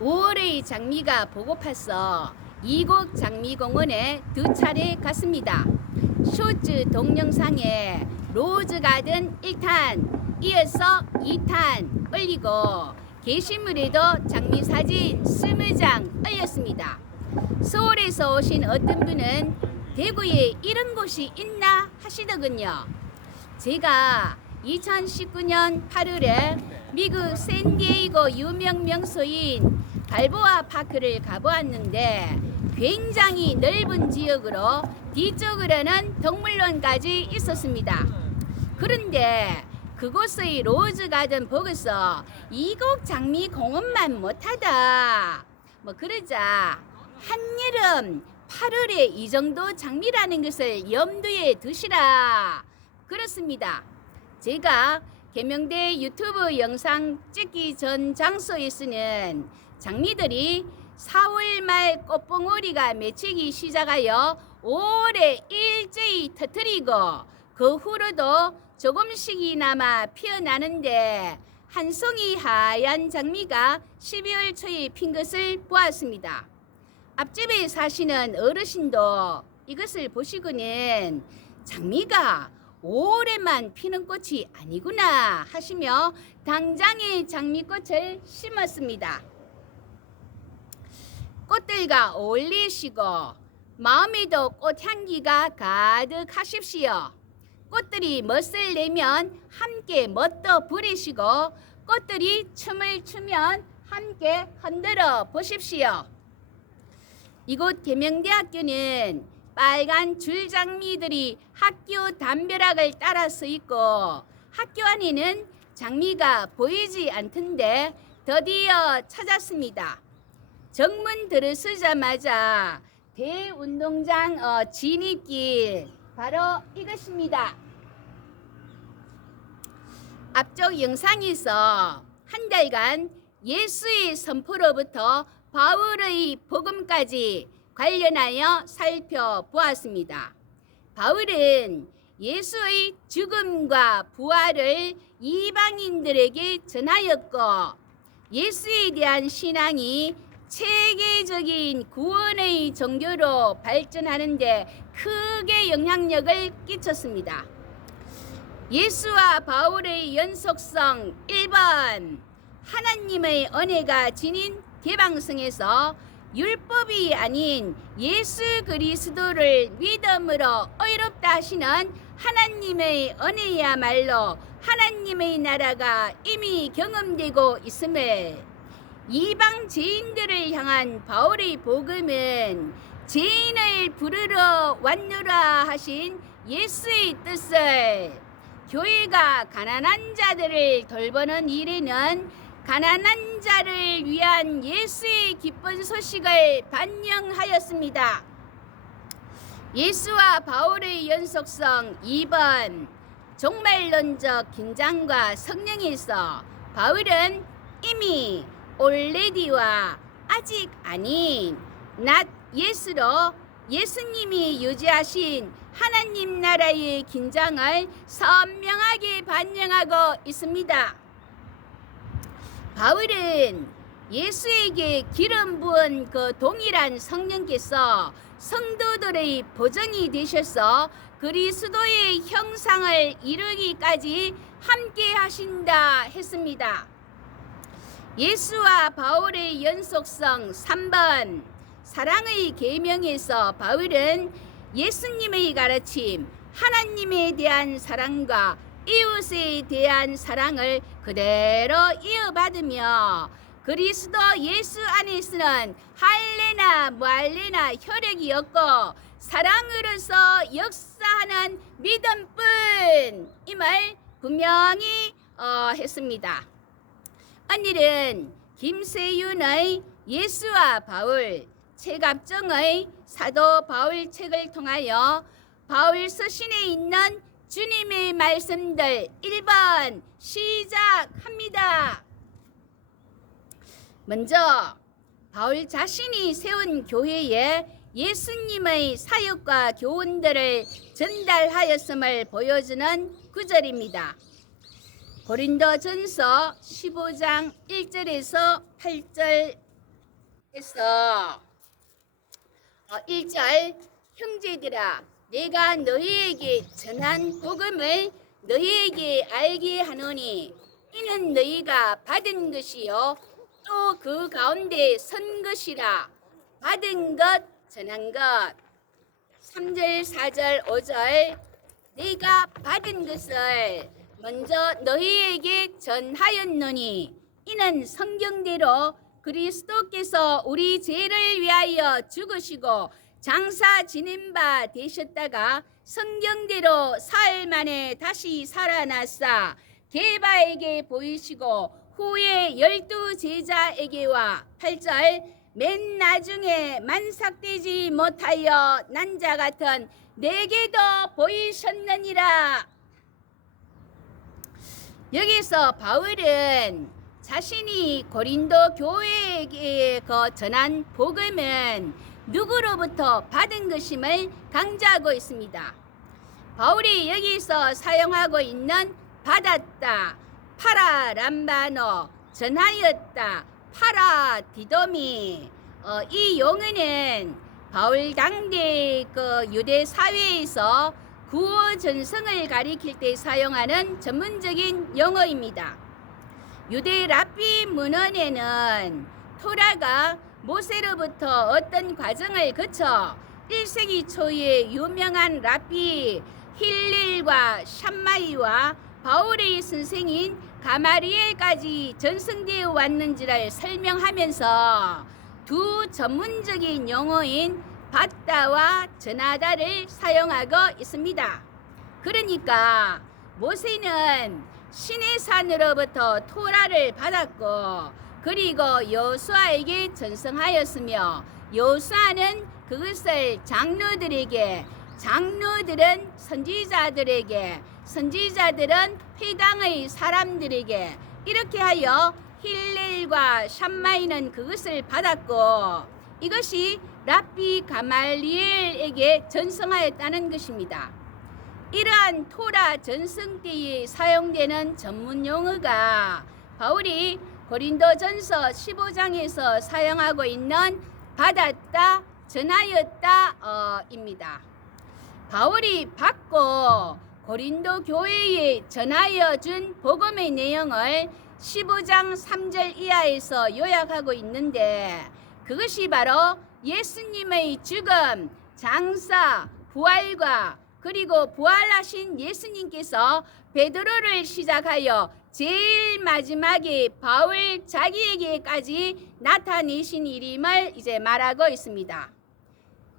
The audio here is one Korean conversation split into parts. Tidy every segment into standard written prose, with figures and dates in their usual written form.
5월의 장미가 보고파서 이곡 장미공원에 2차례 갔습니다. 쇼츠 동영상에 로즈가든 1탄, 이어서 2탄 올리고 게시물에도 장미 사진 20장 올렸습니다. 서울에서 오신 어떤 분은 대구에 이런 곳이 있나 하시더군요. 제가 2019년 8월에 미국 샌디에이고 유명 명소인 발보아 파크를 가보았는데 굉장히 넓은 지역으로 뒤쪽으로는 동물원까지 있었습니다. 그런데 그곳의 로즈가든 보고서 이곡 장미공원만 못하다 그러자 한여름 8월에 이 정도 장미라는 것을 염두에 두시라 그렇습니다. 제가 계명대 유튜브 영상 찍기 전 장소에서는 장미들이 4월 말 꽃봉오리가 맺히기 시작하여 5월에 일제히 터뜨리고 그 후로도 조금씩이나마 피어나는데 한 송이 하얀 장미가 12월 초에 핀 것을 보았습니다. 앞집에 사시는 어르신도 이것을 보시고는 장미가 5월에만 피는 꽃이 아니구나 하시며 당장에 장미꽃을 심었습니다. 꽃들과 어울리시고 마음에도 꽃향기가 가득하십시오. 꽃들이 멋을 내면 함께 멋도 부리시고 꽃들이 춤을 추면 함께 흔들어 보십시오. 이곳 계명대학교는 빨간 줄장미들이 학교 담벼락을 따라 서 있고 학교 안에는 장미가 보이지 않던데 드디어 찾았습니다. 정문 들어서자마자 대운동장 진입길 바로 이것입니다. 앞쪽 영상에서 한 달간 예수의 선포로부터 바울의 복음까지 관련하여 살펴보았습니다. 바울은 예수의 죽음과 부활을 이방인들에게 전하였고 예수에 대한 신앙이 체계적인 구원의 종교로 발전하는 데 크게 영향력을 끼쳤습니다. 예수와 바울의 연속성 1번, 하나님의 은혜가 지닌 개방성에서 율법이 아닌 예수 그리스도를 믿음으로 의롭다 하시는 하나님의 은혜야말로 하나님의 나라가 이미 경험되고 있음을, 이방 죄인들을 향한 바울의 복음은 죄인을 부르러 왔노라 하신 예수의 뜻을, 교회가 가난한 자들을 돌보는 일에는 가난한 자를 위한 예수의 기쁜 소식을 반영하였습니다. 예수와 바울의 연속성 2번, 종말론적 긴장과 성령에서 바울은 이미 already와 아직 아닌 not yes로 예수님이 유지하신 하나님 나라의 긴장을 선명하게 반영하고 있습니다. 바울은 예수에게 기름 부은 그 동일한 성령께서 성도들의 보정이 되셔서 그리스도의 형상을 이루기까지 함께 하신다 했습니다. 예수와 바울의 연속성 3번, 사랑의 계명에서 바울은 예수님의 가르침, 하나님에 대한 사랑과 이웃에 대한 사랑을 그대로 이어받으며 그리스도 예수 안에서는 할례나 무할례나 혈액이 없고 사랑으로서 역사하는 믿음뿐임을 분명히 했습니다. 오늘은 김세윤의 예수와 바울, 최갑정의 사도 바울 책을 통하여 바울 서신에 있는 주님의 말씀들 1번 시작합니다. 먼저 바울 자신이 세운 교회에 예수님의 사역과 교훈들을 전달하였음을 보여주는 구절입니다. 고린도전서 15장 1절에서 8절 해서 1절 형제들아 내가 너희에게 전한 복음을 너희에게 알게 하노니 이는 너희가 받은 것이요 또 그 가운데 선 것이라 받은 것 전한 것 3절 4절 5절 내가 받은 것을 먼저 너희에게 전하였노니 이는 성경대로 그리스도께서 우리 죄를 위하여 죽으시고 장사 지낸 바 되셨다가 성경대로 사흘 만에 다시 살아나사 게바에게 보이시고 후에 12제자에게와 8절 맨 나중에 만삭되지 못하여 난 자 같은 내게도 보이셨느니라. 여기서 바울은 자신이 고린도 교회에게 전한 복음은 누구로부터 받은 것임을 강조하고 있습니다. 바울이 여기서 사용하고 있는 받았다, 파라람바노, 전하였다, 파라디도미 이 용어는 바울 당대 유대 사회에서 구호 전승을 가리킬 때 사용하는 전문적인 용어입니다. 유대 랍비 문헌에는 토라가 모세로부터 어떤 과정을 거쳐 1세기 초에 유명한 랍비 힐릴과 샴마이와 바울의 선생인 가마리엘까지 전승되어 왔는지를 설명하면서 두 전문적인 용어인 받다와 전하다를 사용하고 있습니다. 그러니까 모세는 시내산으로부터 토라를 받았고 그리고 여호수아에게 전승하였으며 여호수아는 그것을 장로들에게, 장로들은 선지자들에게, 선지자들은 회당의 사람들에게 이렇게 하여 힐렐과 샴마이는 그것을 받았고 이것이 랍비 가말리엘에게 전승하였다는 것입니다. 이러한 토라 전승 때에 사용되는 전문 용어가 바울이 고린도전서 15장에서 사용하고 있는 받았다, 전하였다 입니다. 바울이 받고 고린도 교회에 전하여 준 복음의 내용을 15장 3절 이하에서 요약하고 있는데 그것이 바로 예수님의 죽음, 장사, 부활과 그리고 부활하신 예수님께서 베드로를 시작하여 제일 마지막에 바울 자기에게까지 나타내신 일임을 이제 말하고 있습니다.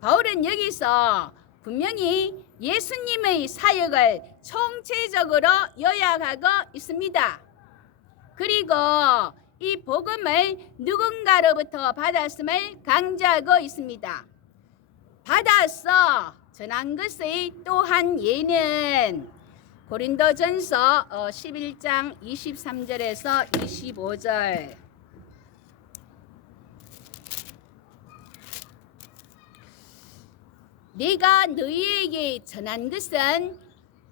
바울은 여기서 분명히 예수님의 사역을 총체적으로 요약하고 있습니다. 그리고 이 복음을 누군가로부터 받았음을 강조하고 있습니다. 받아서 전한 것의 또 한 예는 고린도전서 11장 23절에서 25절 내가 너희에게 전한 것은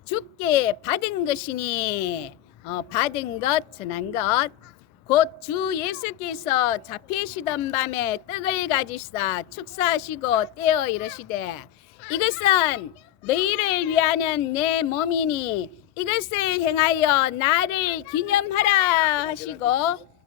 주께 받은 것이니 받은 것, 전한 것 곧 주 예수께서 잡히시던 밤에 떡을 가지사 축사하시고 떼어 이르시되 이것은 너희를 위하는 내 몸이니 이것을 행하여 나를 기념하라 하시고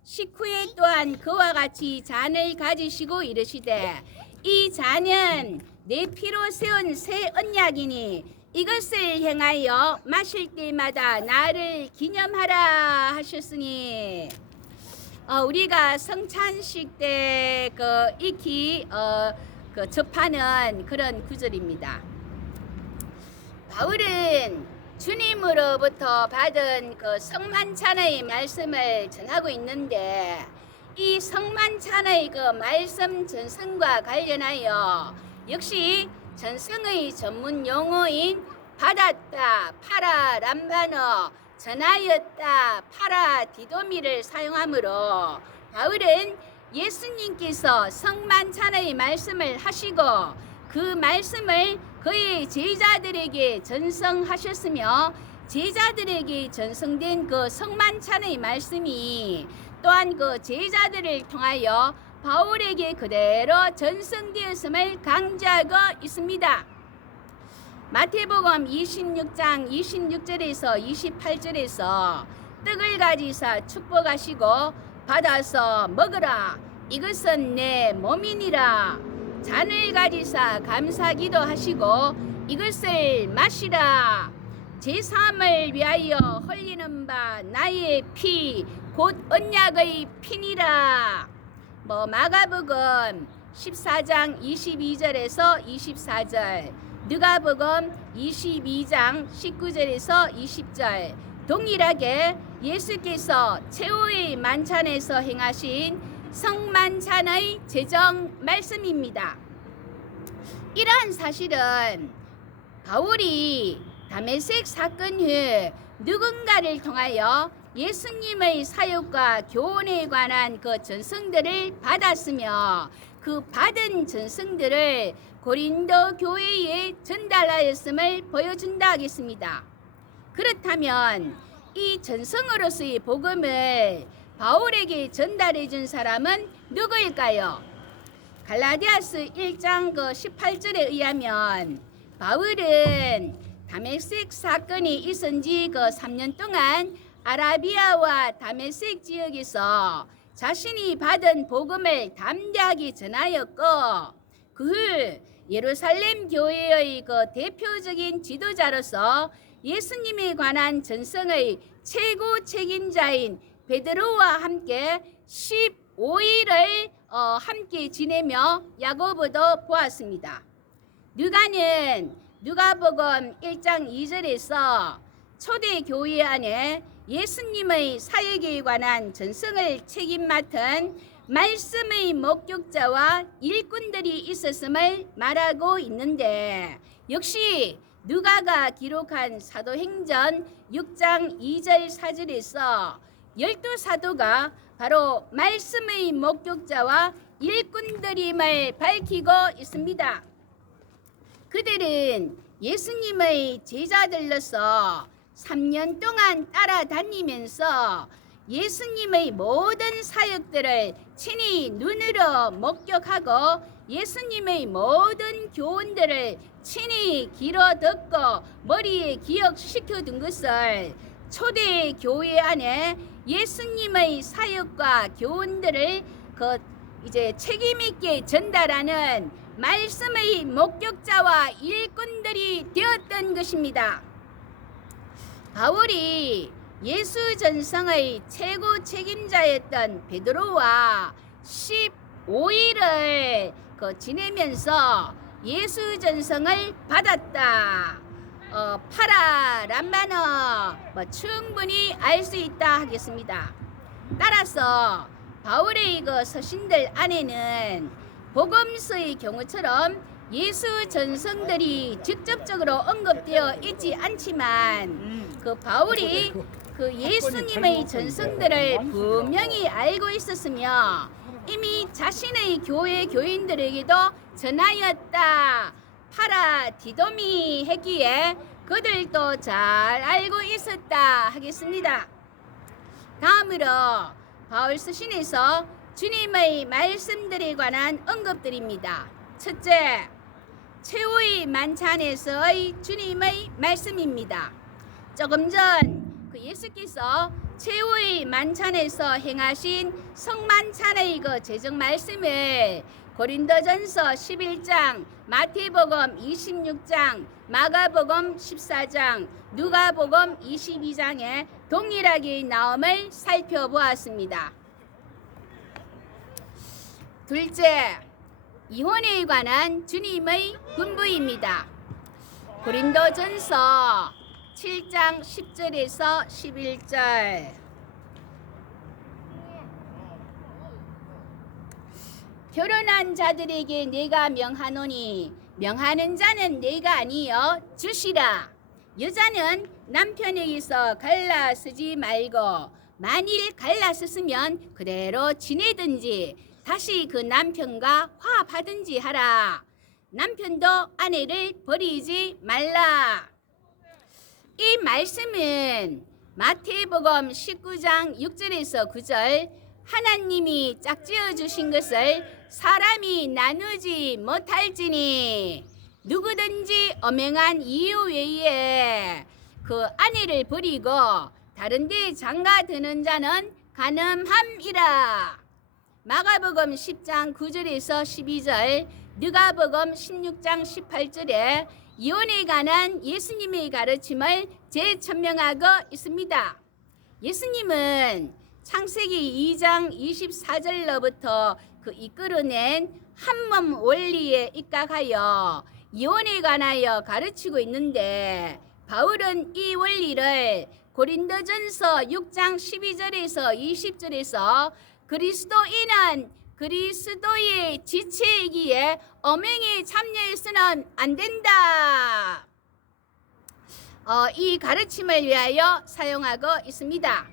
식후에 또한 그와 같이 잔을 가지시고 이르시되 이 잔은 내 피로 세운 새 언약이니 이것을 행하여 마실 때마다 나를 기념하라 하셨으니 우리가 성찬식 때 익히 접하는 그런 구절입니다. 바울은 주님으로부터 받은 성만찬의 말씀을 전하고 있는데 이 성만찬의 말씀 전승과 관련하여 역시 전승의 전문 용어인 받았다, 파라람바노, 전하였다, 파라디도미를 사용하므로 바울은 예수님께서 성만찬의 말씀을 하시고 그 말씀을 그의 제자들에게 전승하셨으며 제자들에게 전승된 그 성만찬의 말씀이 또한 그 제자들을 통하여 바울에게 그대로 전승되었음을 강조하고 있습니다. 마태복음 26장 26절에서 28절에서 떡을 가지사 축복하시고 받아서 먹으라, 이것은 내 몸이니라. 잔을 가지사 감사기도 하시고 이것을 마시라, 제3을 위하여 흘리는 바 나의 피 곧 언약의 피니라. 마가복음 14장 22절에서 24절, 누가복음 22장 19절에서 20절 동일하게 예수께서 최후의 만찬에서 행하신 성만찬의 제정 말씀입니다. 이러한 사실은 바울이 다메섹 사건 후 누군가를 통하여 예수님의 사역과 교훈에 관한 그 전승들을 받았으며 그 받은 전승들을 고린도 교회에 전달하였음을 보여준다 하겠습니다. 그렇다면 이 전승으로서의 복음을 바울에게 전달해 준 사람은 누구일까요? 갈라디아서 1장 18절에 의하면 바울은 다메섹 사건이 있은 지 3년 동안 아라비아와 다메섹 지역에서 자신이 받은 복음을 담대하게 전하였고, 그 후 예루살렘 교회의 대표적인 지도자로서 예수님에 관한 전승의 최고 책임자인 베드로와 함께 15일을 함께 지내며 야고보도 보았습니다. 누가는 누가복음 1장 2절에서 초대 교회 안에 예수님의 사역에 관한 전승을 책임 맡은 말씀의 목격자와 일꾼들이 있었음을 말하고 있는데, 역시 누가가 기록한 사도행전 6장 2절 4절에서 12사도가 바로 말씀의 목격자와 일꾼들임을 밝히고 있습니다. 그들은 예수님의 제자들로서 3년 동안 따라다니면서 예수님의 모든 사역들을 친히 눈으로 목격하고 예수님의 모든 교훈들을 친히 귀로 듣고 머리에 기억시켜둔 것을 초대 교회 안에 예수님의 사역과 교훈들을 이제 책임있게 전달하는 말씀의 목격자와 일꾼들이 되었던 것입니다. 바울이 예수 전승의 최고 책임자였던 베드로와 15일을 지내면서 예수 전승을 받았다. 파라람바는 충분히 알 수 있다 하겠습니다. 따라서 바울의 서신들 안에는 복음서의 경우처럼 예수 전승들이 직접적으로 언급되어 있지 않지만 바울이 예수님의 전승들을 분명히 알고 있었으며 이미 자신의 교회 교인들에게도 전하였다. 파라디도미 했기에 그들도 잘 알고 있었다 하겠습니다. 다음으로 바울 서신에서 주님의 말씀들에 관한 언급들입니다. 첫째, 최후의 만찬에서의 주님의 말씀입니다. 조금 전 예수께서 최후의 만찬에서 행하신 성만찬의 제정 말씀을 고린도전서 11장, 마태복음 26장, 마가복음 14장, 누가복음 22장에 동일하게 나옴을 살펴보았습니다. 둘째, 이혼에 관한 주님의 분부입니다. 고린도전서 7장 10절에서 11절. 결혼한 자들에게 내가 명하노니 명하는 자는 내가 아니여 주시라. 여자는 남편에게서 갈라 쓰지 말고 만일 갈라 썼으면 그대로 지내든지 다시 그 남편과 화합하든지 하라. 남편도 아내를 버리지 말라. 이 말씀은 마태복음 19장 6절에서 9절, 하나님이 짝지어 주신 것을 사람이 나누지 못할지니 누구든지 엄행한 이유 외에 그 아내를 버리고 다른 데 장가 드는 자는 간음함이라. 마가복음 10장 9절에서 12절, 누가복음 16장 18절에 이혼에 관한 예수님의 가르침을 재천명하고 있습니다. 예수님은 창세기 2장 24절로부터 그 이끌어낸 한몸 원리에 입각하여 이혼에 관하여 가르치고 있는데, 바울은 이 원리를 고린도전서 6장 12절에서 20절에서 그리스도인은 그리스도의 지체이기에 엄행에 참여해서는 안 된다, 이 가르침을 위하여 사용하고 있습니다.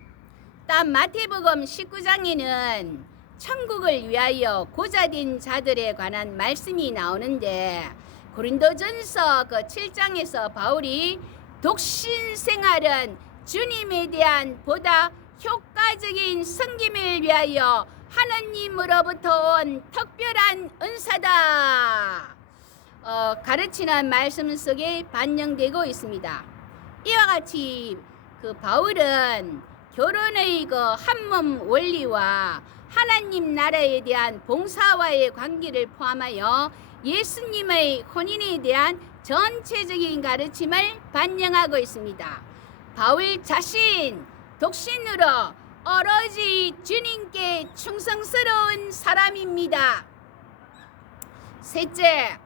다음 마태복음 19장에는 천국을 위하여 고자된 자들에 관한 말씀이 나오는데, 고린도전서 그 7장에서 바울이 독신 생활은 주님에 대한 보다 효과적인 섬김을 위하여 하나님으로부터 온 특별한 은사다, 가르치는 말씀 속에 반영되고 있습니다. 이와 같이 그 바울은 결혼의 그 한몸 원리와 하나님 나라에 대한 봉사와의 관계를 포함하여 예수님의 혼인에 대한 전체적인 가르침을 반영하고 있습니다. 바울 자신 독신으로 오로지 주님께 충성스러운 사람입니다. 셋째,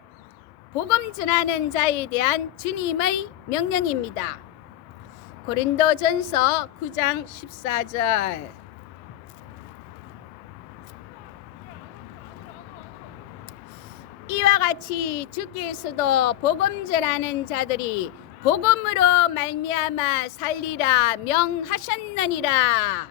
복음 전하는 자에 대한 주님의 명령입니다. 고린도전서 9장 14절, 이와 같이 주께서도 복음 전하는 자들이 복음으로 말미암아 살리라 명하셨느니라.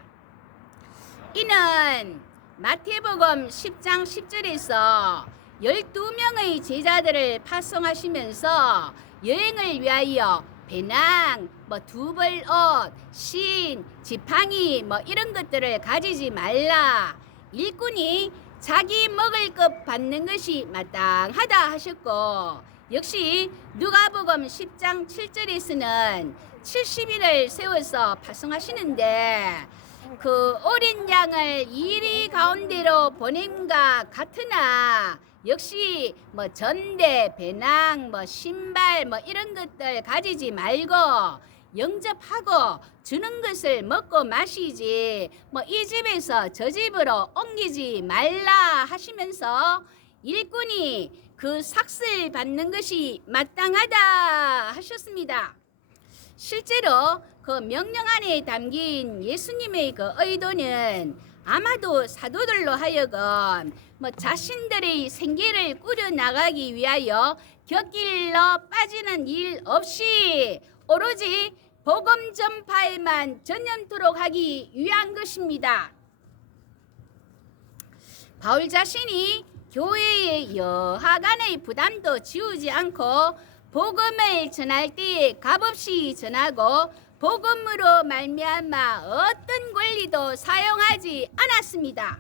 이는 마태복음 10장 10절에서 12명의 제자들을 파송하시면서 여행을 위하여 배낭, 두벌옷, 신, 지팡이 이런 것들을 가지지 말라. 일꾼이 자기 먹을 것 받는 것이 마땅하다 하셨고, 역시 누가복음 10장 7절에서는 70일을 세워서 파송하시는데, 그 어린 양을 이리 가운데로 보냄과 같으나 역시 전대, 배낭, 신발 이런 것들 가지지 말고 영접하고 주는 것을 먹고 마시지 이 집에서 저 집으로 옮기지 말라 하시면서 일꾼이 그 삭슬 받는 것이 마땅하다 하셨습니다. 실제로 그 명령 안에 담긴 예수님의 그 의도는 아마도 사도들로 하여금 자신들의 생계를 꾸려나가기 위하여 곁길로 빠지는 일 없이 오로지 복음 전파에만 전념토록 하기 위한 것입니다. 바울 자신이 교회의 여하간의 부담도 지우지 않고 복음을 전할 때에 값없이 전하고 복음으로 말미암아 어떤 권리도 사용하지 않았습니다.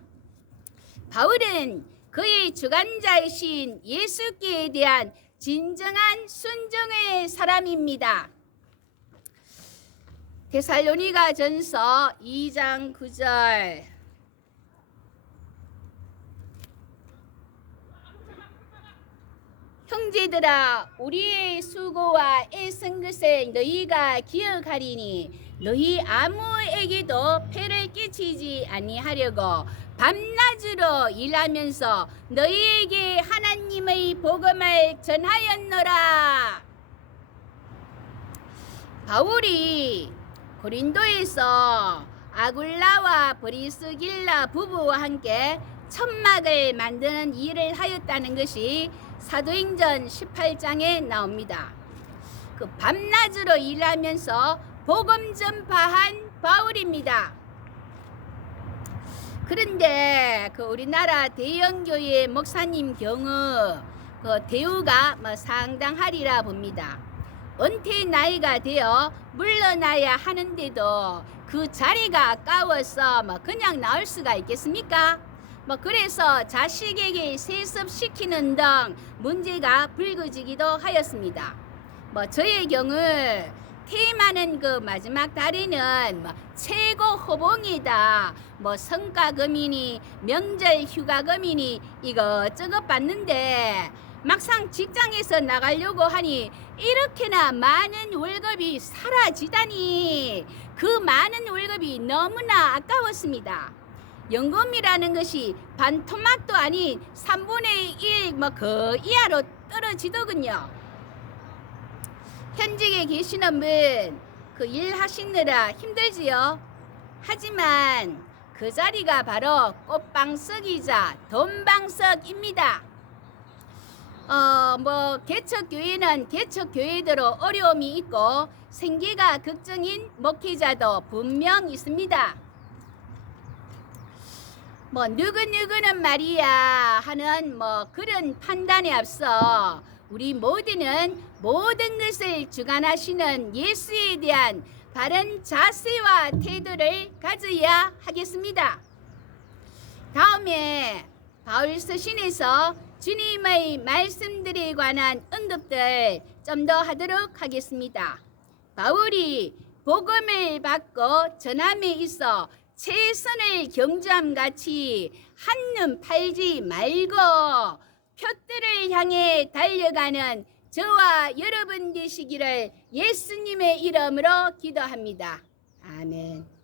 바울은 그의 주관자이신 예수께 대한 진정한 순종의 사람입니다. 데살로니가 전서 2장 9절, 형제들아, 우리의 수고와 애쓴 것을 너희가 기억하리니 너희 아무에게도 폐를 끼치지 아니하려고 밤낮으로 일하면서 너희에게 하나님의 복음을 전하였노라. 바울이 고린도에서 아굴라와 브리스길라 부부와 함께 천막을 만드는 일을 하였다는 것이 사도행전 18장에 나옵니다. 그 밤낮으로 일하면서 복음 전파한 바울입니다. 그런데 그 우리나라 대형교회 목사님 경우 그 대우가 상당하리라 봅니다. 은퇴 나이가 되어 물러나야 하는데도 그 자리가 아까워서 그냥 나올 수가 있겠습니까? 그래서 자식에게 세습시키는 등 문제가 불거지기도 하였습니다. 저의 경우 퇴임하는 그 마지막 달에는 최고 호봉이다, 성과금이니 명절 휴가금이니 이것저것 받는데 막상 직장에서 나가려고 하니 이렇게나 많은 월급이 사라지다니 그 많은 월급이 너무나 아까웠습니다. 연금이라는 것이 반토막도 아닌 3분의 1 그 이하로 떨어지더군요. 현직에 계시는 분 그 일하시느라 힘들지요. 하지만 그 자리가 바로 꽃방석이자 돈방석입니다. 개척교회는 개척교회대로 어려움이 있고 생계가 걱정인 목회자도 분명 있습니다. 누구는 말이야 하는 그런 판단에 앞서 우리 모두는 모든 것을 주관하시는 예수에 대한 바른 자세와 태도를 가져야 하겠습니다. 다음에 바울 서신에서 주님의 말씀들에 관한 언급들 좀 더 하도록 하겠습니다. 바울이 복음을 받고 전함에 있어 최선을 경주함 같이 한눈 팔지 말고 표대를 향해 달려가는 저와 여러분 되시기를 예수님의 이름으로 기도합니다. 아멘.